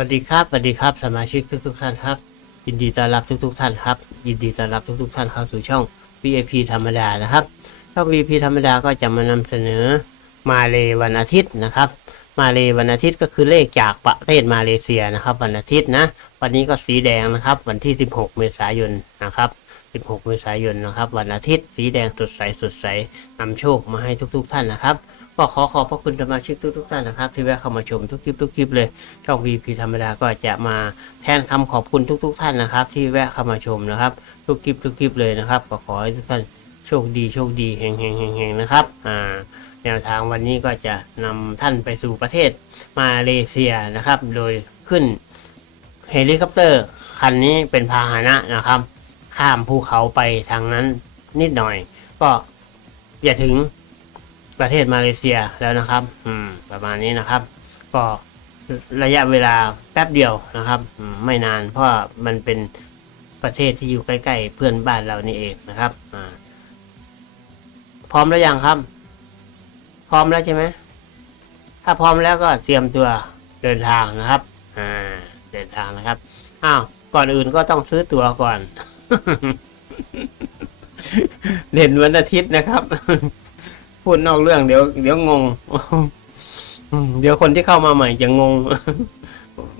วัสดีครับสวัสดีครับ สมาชิกทุกทุกๆท่านครับ ยินดีต้อนรับทุกทุกๆท่านครับ ยินดีต้อนรับทุกทุกๆท่านเข้าสู่ช่อง VIP ธรรมดานะครับ ช่อง VIP ธรรมดาก็จะมานำเสนอมาเลวันอาทิตย์นะครับ มาเลวันอาทิตย์ก็คือเลขจากประเทศมาเลเซียนะครับ วันอาทิตย์นะ วันนี้ก็สีแดงนะครับ วันที่ 16 เมษายนนะครับ 16 เมษายนนะครับ วันอาทิตย์ สีแดงสดใสสดใสนำโชคมาให้ทุก ๆ ท่านนะครับ ก็ขอขอบพระคุณสมาชิกทุกๆท่านนะครับ ที่แวะเข้ามาชมทุกคลิปทุกคลิปเลย ช่อง VP ธรรมดาก็จะมาแทนคำขอบคุณทุกๆท่านนะครับ ที่แวะเข้ามาชมนะครับ ทุกคลิปทุกคลิปเลยนะครับ ก็ขอให้ทุกท่านโชคดีโชคดีเฮงเฮงเฮงเฮงนะครับอ่าแนวทางวันนี้ก็จะนำท่านไปสู่ประเทศมาเลเซียนะครับ โดยขึ้นเฮลิคอปเตอร์คันนี้เป็นพาหนะนะครับ ข้ามภูเขาไปทางนั้นนิดหน่อย ก็อย่าถึง ประเทศมาเลเซียแล้วนะครับ อืม ประมาณนี้นะครับ ก็ระยะเวลาแป๊บเดียวนะครับอืมไม่นานเพราะว่ามันเป็นประเทศที่อยู่ใกล้ๆเพื่อนบ้านเรานี่เองนะครับอ่าพร้อมแล้วยังครับ พร้อมแล้วใช่ไหมถ้าพร้อมแล้วก็เตรียมตัวเดินทางนะครับ อ่า เดินทางนะครับอ้าวก่อนอื่นก็ต้องซื้อตั๋วก่อนเด่นวันอาทิตย์นะครับ พูดนอกเรื่องเดี๋ยวเดี๋ยวงงอืมเดี๋ยวคนที่เข้ามาใหม่จะงง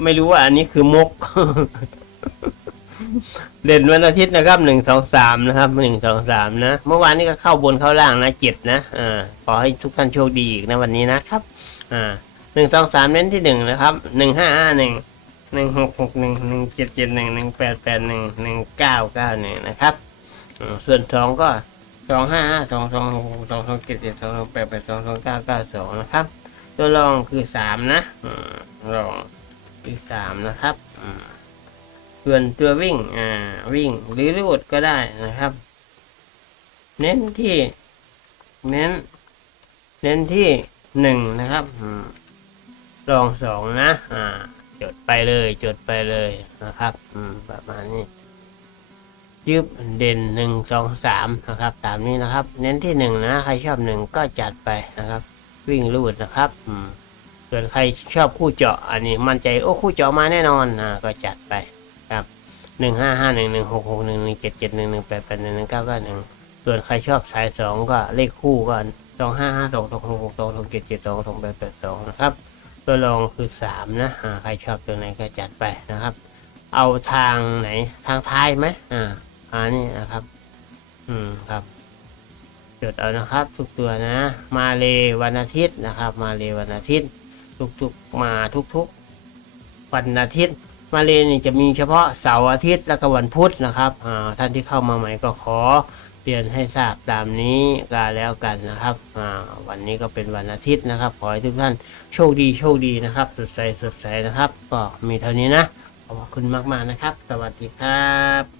ไม่รู้ว่าอันนี้คือมก เด่นวันอาทิตย์นะครับหนึ่งสองสามนะครับหนึ่งสองสามนะ เมื่อวานนี้ก็เข้าบนเข้าล่างนะเจ็ดนะอ่าขอให้ทุกท่านโชคดีอีกนะวันนี้นะครับ อ่าหนึ่งสองสามเน้นที่หนึ่งนะครับหนึ่งห้าห้าหนึ่งหนึ่งหกหกหนึ่งหนึ่งเจ็ดเจ็ดหนึ่งหนึ่งแปดแปดหนึ่งหนึ่งเก้าเก้าหนึ่งนะครับอืมส่วนสองก็ สองห้าห้าสองสองหกสองสองเจ็ดเจ็ดสองสองแปดแปดสองสองเก้าเก้าสองนะครับ ตัวรองคือสามนะรองคือสามนะครับส่วนตัววิ่งอ่าวิ่งหรือรูดก็ได้นะครับ เน้นที่ เน้น เน้นที่หนึ่งนะครับรองสองนะ อ่า จดไปเลย จดไปเลยนะครับอืมประมาณนี้ ยึบเด่นหนึ่งสองสามนะครับตามนี้นะครับ เน้นที่หนึ่งนะใครชอบหนึ่งก็จัดไปนะครับ วิ่งรูดนะครับส่วนใครชอบคู่เจาะอันนี้มั่นใจโอ้คู่เจาะมาแน่นอนอ่าก็จัดไปครับหนึ่งห้าห้าหนึ่งหนึ่งหกหกหนึ่งหนึ่งเจ็ดเจ็ดหนึ่งหนึ่งแปดแปดหนึ่งหนึ่งเก้าเก้าหนึ่งส่วนใครชอบสายสองก็เลขคู่ก็สองห้าห้าสองสองหกหกสองสองเจ็ดเจ็ดสองสองแปดแปดสองนะครับตัวรองคือสามนะใครชอบตัวไหนก็จัดไปนะครับ เอาทางไหนทางท้ายไหมอ่า อันนี้นะครับ อืมครับจดเอานะครับ ทุกตัวนะ มาเลวันอาทิตย์นะครับ มาเลวันอาทิตย์ ทุกๆมาทุกๆวันอาทิตย์ มาเลนี่จะมีเฉพาะเสาร์อาทิตย์และก็วันพุธนะครับอ่าท่านที่เข้ามาใหม่ก็ขอเรียนให้ทราบตามนี้ก็แล้วกันนะครับอ่าวันนี้ก็เป็นวันอาทิตย์นะครับ ขอให้ทุกท่านโชคดีโชคดีนะครับ สดใสสดใสนะครับ ก็มีเท่านี้นะ ขอบคุณมากๆนะครับ สวัสดีครับ